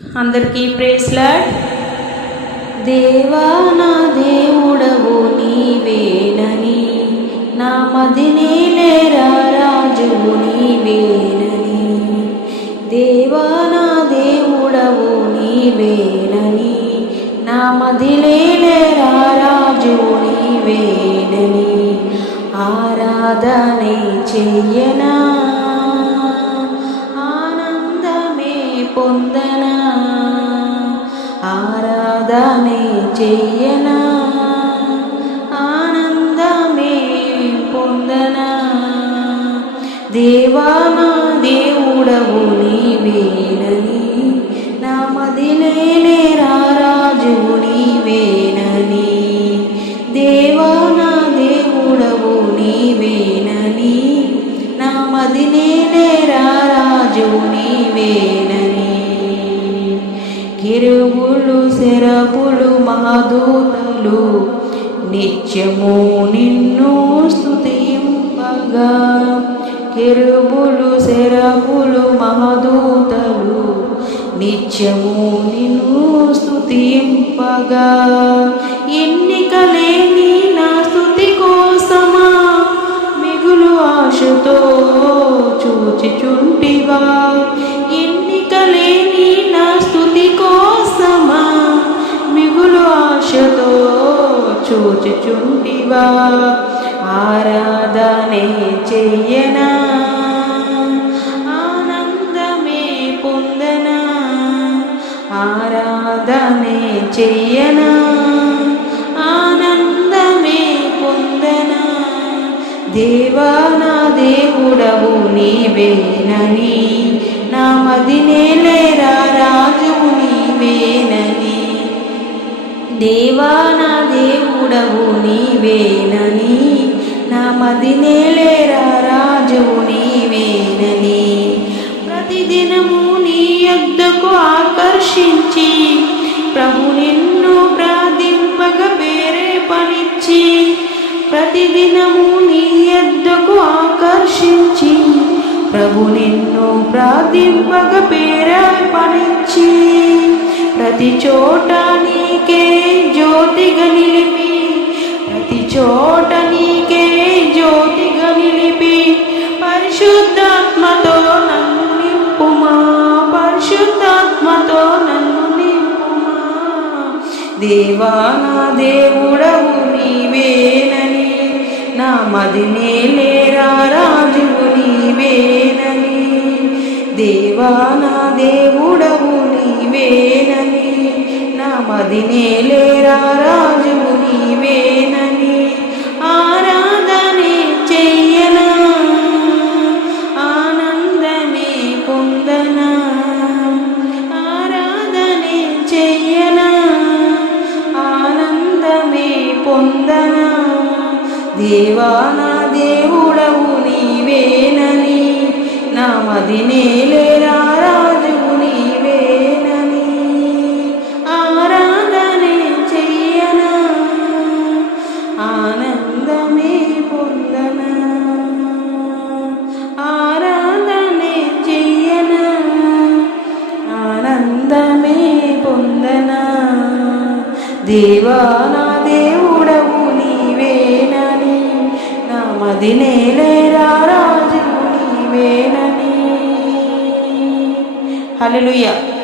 అందరికీ ప్రేస్లాడ్ దేవా నా దేవుడవు నీవేనని నా మదినే లేరా రాజువు నీవేనని. దేవా నా దేవుడవు నీవేనని నా మదిలే లేరా రాజువు నీవేనని. ఆరాధనే చెయ్యనా ఆనందమే పొందనా. ఆనందమే చెయ్యనా? ఆనందమే పొందనా? దేవా నా దేవుడవు నీవేనని నా మదిలేనే రారాజు నీవేనని దేవా నా దేవుడవు నీవేనని నా మదినేనే రారాజు నీవేనని గిరువులు శరపులు మహదూతలు నిత్యము నిన్ను స్తుతింపగా కిరుబులు శరపులు మహదూతలు నిత్యము నిన్ను స్తుతింపగా ఎన్నిక నా స్థుతి కోసమా? చూచిచుంటివా ఆరాధనే చెయ్యనా? ఆనందమే పొందనా? ఆరాధనే చెయ్యనా? ఆనందమే పొందనా? దేవా నా దేవుడవు నీవేనని నా మదినే లేరా రాజువు దేవా నా దేవుడవు నీవేనని నా మదినేలేరా రాజువు నీవేనని. ప్రతిదినము నీ యొద్దకు ఆకర్షించి ప్రభు నిన్ను ప్రార్థింపగ వేరే పనిచ్చి ప్రతిదినము నీ యొద్దకు ఆకర్షించి ప్రభు నిన్ను ప్రార్థింపగ పేరే పనిచ్చి ప్రతి చోట నీకే జ్యోతిగా నిలిపి ప్రతి చోట నీకే జ్యోతిగా నిలిపి పరిశుద్ధాత్మతో నన్ను నింపుమా పరిశుద్ధాత్మతో నన్ను నింపుమా. దేవా నా దేవుడవు నీవేనని నా మదినే లేరా రాజువు నీవేనని. దేవా నా దేవుడవు నీవే నా మదినే లేరా రాజువు నీవేనని ఆరాధనే చెయ్యనా ఆనందమే పొందనా ఆరాధనే చెయ్యనా ఆనందమే పొందనా దేవానా దేవుడవు నీవేనని నా మదినేలే వందనా. దేవా నా దేవుడవు నీవేనని. నా మదినేలేరా రాజు నీవేనని. హలో